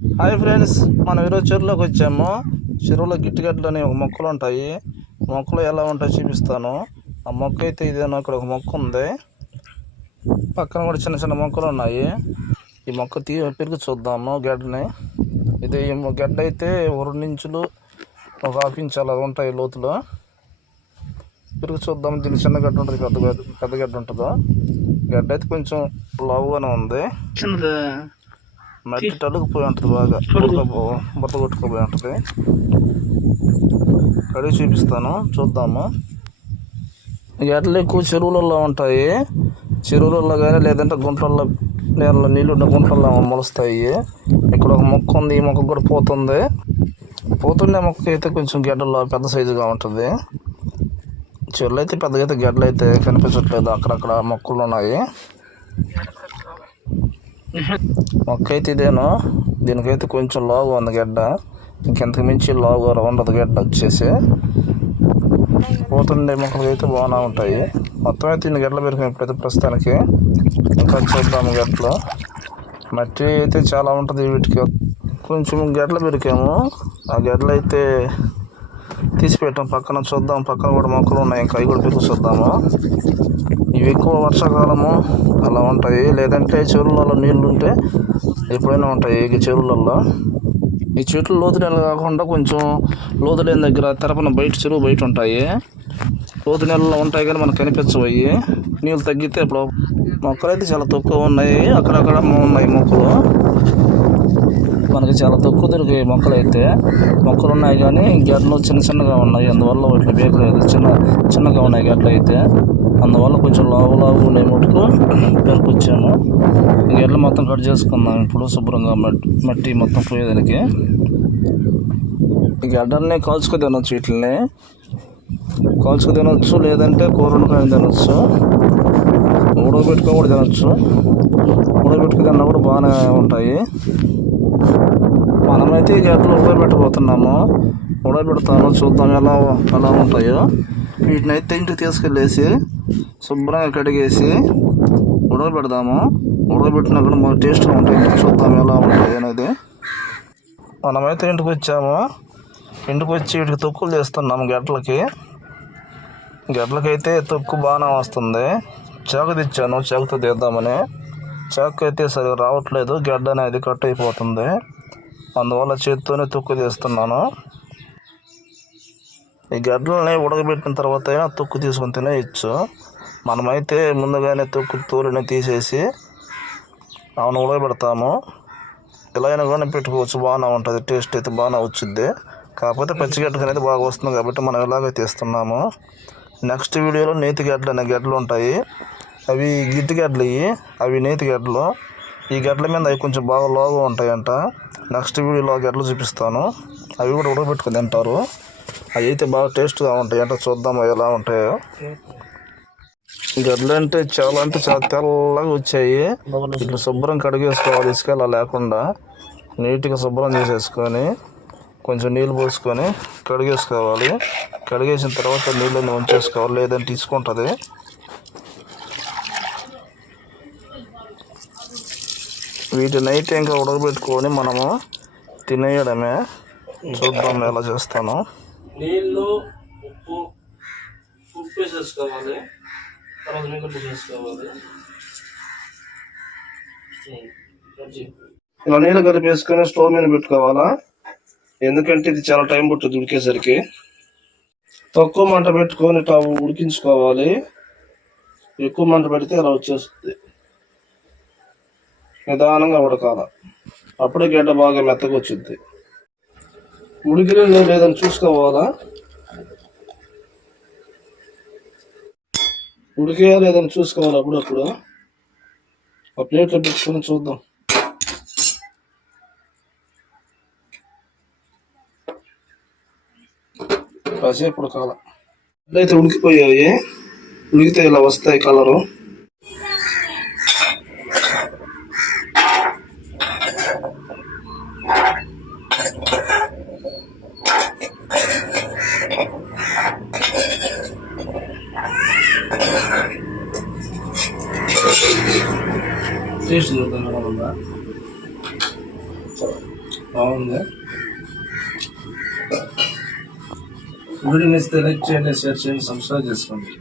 Hi friends మనం ఈరోజు చెరువులోకి వచ్చాము. చెరువులో గిట్టిగడ్డలు అనే ఒక మొక్కలు ఉంటాయి. మొక్కలు ఎలా ఉంటాయో చూపిస్తాను. ఆ మొక్క అయితే ఇదేనో ఇక్కడ ఒక మొక్క ఉంది. పక్కన కూడా చిన్న చిన్న మొక్కలు ఉన్నాయి. ఈ మొక్క తీ పెరుగు చూద్దాము గడ్డని. ఇది ఈ గడ్డ అయితే రెండు ఇంచులు ఒక హాఫ్ ఇంచ్ అలా ఉంటాయి లోతులో. పెరుగు చూద్దాం దీని చిన్న గడ్డ ఉంటుంది పెద్ద గడ్డ పెద్ద గడ్డ ఉంటుందో. గడ్డ అయితే కొంచెం లావుగానే ఉంది. మట్టి తలుగుపోయి ఉంటుంది బాగా. బురద బురద కొట్టుకుపోయి ఉంటుంది. కడిగి చూపిస్తాను చూద్దాము. ఎట్లా ఎక్కువ చెరువులలో ఉంటాయి. చెరువులలో కానీ లేదంటే గుంటల్లో నీళ్ళ నీళ్ళు ఉన్న గుంటల్లో మొలుస్తాయి. ఇక్కడ ఒక మొక్క ఉంది ఈ మొక్క కూడా పోతుంది. పోతుండే మొక్క అయితే కొంచెం గడ్డలో పెద్ద సైజుగా ఉంటుంది. చెరువులు అయితే పెద్దగా అయితే గడ్డలు అయితే కనిపించట్లేదు. అక్కడక్కడ మొక్కలు ఉన్నాయి. మొక్క అయితే ఇదేను దీనికైతే కొంచెం లాగు ఉంది గడ్డ. ఇంకెంతకు మించి లాగు ఉండదు గడ్డ వచ్చేసి. పోతుండే మొక్కలు అయితే బాగానే ఉంటాయి. మొత్తం అయితే ఇన్ని గడ్డలు పెరిగినాయి ఇప్పుడైతే ప్రస్తుతానికి. ఇంకా చూద్దాము గడ్డలు. మట్టి అయితే చాలా ఉంటుంది వీటికి. కొంచెం గడ్డలు పెరికాము ఆ గడ్డలు అయితే తీసి పెట్టాం పక్కన చూద్దాం. పక్కన కూడా మొక్కలు ఉన్నాయి. ఇంకా అవి కూడా పెరుగు చూద్దాము. ఎక్కువ వర్షాకాలము అలా ఉంటాయి. లేదంటే చెరువులలో నీళ్ళు ఉంటే ఎప్పుడైనా ఉంటాయి ఈ చెరువులలో. ఈ చెట్లు లోతు నెలలు కాకుండా కొంచెం లోతు లేని దగ్గర తెరపన బయట చెరువు బయట ఉంటాయి. లోతు నెలలో ఉంటాయి కానీ మనకు కనిపించవయ్యి నీళ్ళు తగ్గితే ఇప్పుడు మొక్కలు అయితే చాలా తక్కువ ఉన్నాయి. అక్కడక్కడ ఉన్నాయి మొక్కలు. మనకి చాలా తక్కువ దొరికాయి మొక్కలు అయితే మొక్కలు ఉన్నాయి కానీ గడ్డలు చిన్న చిన్నగా ఉన్నాయి. అందువల్ల వాటిని బేకలేదు చిన్న చిన్నగా ఉన్నాయి గడ్డలు అయితే అందువల్ల కొంచెం లావు లావు ఉండే మటుకు పెరుకొచ్చాము వచ్చాము గడ్డలు మొత్తం కట్ చేసుకుందాం ఇప్పుడు శుభ్రంగా మట్టి మట్టి మొత్తం పోయేదానికి. ఈ గడ్డల్ని కాల్చుకు తినొచ్చు వీటిని కాల్చుకు తినొచ్చు లేదంటే కూర తినొచ్చు. ఉడకబెట్టుకొని కూడా తినొచ్చు. ఉడకబెట్టుకు తిన్నా కూడా బాగానే ఉంటాయి. మనమైతే ఈ గడ్డలు ఉడకబెట్టబోతున్నాము ఉడకబెడతాను చూద్దాం ఎలా ఎలా ఉంటాయో. వీటిని అయితే ఇంటికి తీసుకెళ్ళేసి శుభ్రంగా కడిగేసి ఉడకబెడదాము. ఉడకబెట్టినా కూడా మాకు టేస్ట్గా ఉంటాయి చూద్దాం ఎలా ఉంటుంది అనేది. మనమైతే ఇంటికి వచ్చాము. ఇంటికి వచ్చి వీటికి తొక్కులు చేస్తున్నాము గడ్డలకి. గడ్డలకైతే తొక్కు బాగానే వస్తుంది. చాకు తెచ్చాను. చాకుతో తీద్దామని. చాకు అయితే సరిగా రావట్లేదు. గడ్డ అనేది కట్ అయిపోతుంది. అందువల్ల చేత్తోనే తొక్కు తీస్తున్నాను. ఈ గడ్డలని ఉడకబెట్టిన తర్వాత అయినా తొక్కు తీసుకొని తినేయచ్చు. మనమైతే ముందుగానే తొక్కు తోలుని తీసేసి అవును ఉడకబెడతాము. ఇలా అయినా కానీ పెట్టుకోవచ్చు బాగానే ఉంటుంది టేస్ట్ అయితే బాగానే వచ్చింది కాకపోతే పచ్చిగడ్డకు అనేది బాగా వస్తుంది కాబట్టి మనం ఇలాగే తీస్తున్నాము. నెక్స్ట్ వీడియోలో నేతి గడ్డలు అనే గడ్డలు ఉంటాయి. అవి గిట్టి గడ్డలు ఇవి. అవి నేతి గడ్డలు. ఈ గడ్డల మీద అవి కొంచెం బాగా లోగా ఉంటాయంట. నెక్స్ట్ వీడియోలో గడ్డలు చూపిస్తాను. అవి కూడా ఉడకబెట్టుకుని తింటారు. అవి అయితే బాగా టేస్ట్గా ఉంటాయి. అంటే చూద్దాం ఎలా ఉంటాయో. గడ్డలు అంటే చాలా అంటే చాలా తెల్లగా వచ్చాయి. ఇట్లా శుభ్రం కడిగేసుకోవాలి ఇసుక లేకుండా. నీట్గా శుభ్రం చేసేసుకొని కొంచెం నీళ్ళు పోసుకొని కడిగేసుకోవాలి. కడిగేసిన తర్వాత నీళ్ళని ఉంచేసుకోవాలి. లేదంటే తీసుకుంటుంది వీటిని నైట్ ఇంకా ఉడకబెట్టుకొని మనము తినేయడమే. చూద్దాం ఎలా చేస్తాను. నీళ్ళు ఉప్పు ఉప్పు వేసేసుకోవాలి తర్వాత మిగతా చేసుకోవాలి ఇలా నీళ్ళు కలిపేసుకొని స్టవ్ మీద పెట్టుకోవాలా? ఎందుకంటే ఇది చాలా టైం పట్టుద్ది ఉడికేసరికి. తక్కువ మంట పెట్టుకొని ఇట్లా ఉడికించుకోవాలి. ఎక్కువ మంట పెడితే అలా వచ్చేస్తుంది. నిదానంగా ఉడకాల. అప్పుడే గడ్డ బాగా మెత్తగా వచ్చింది. ఉడికిన లేదని చూసుకోవాలా? ఉడికేయా లేదని చూసుకోవాలి అప్పుడప్పుడు ఆ ప్లేట్లో పెట్టుకొని చూద్దాం. కాసేపు ఉడకాల. అయితే ఉడికిపోయాయి. ఉడికితే ఇలా వస్తాయి కలరు? టేస్ట్ చూద్దాం ఎలా ఉందా బాగుంది. వీడియో నచ్చితే లైక్ చేయండి షేర్ చేయండి సబ్స్క్రైబ్ చేసుకోండి.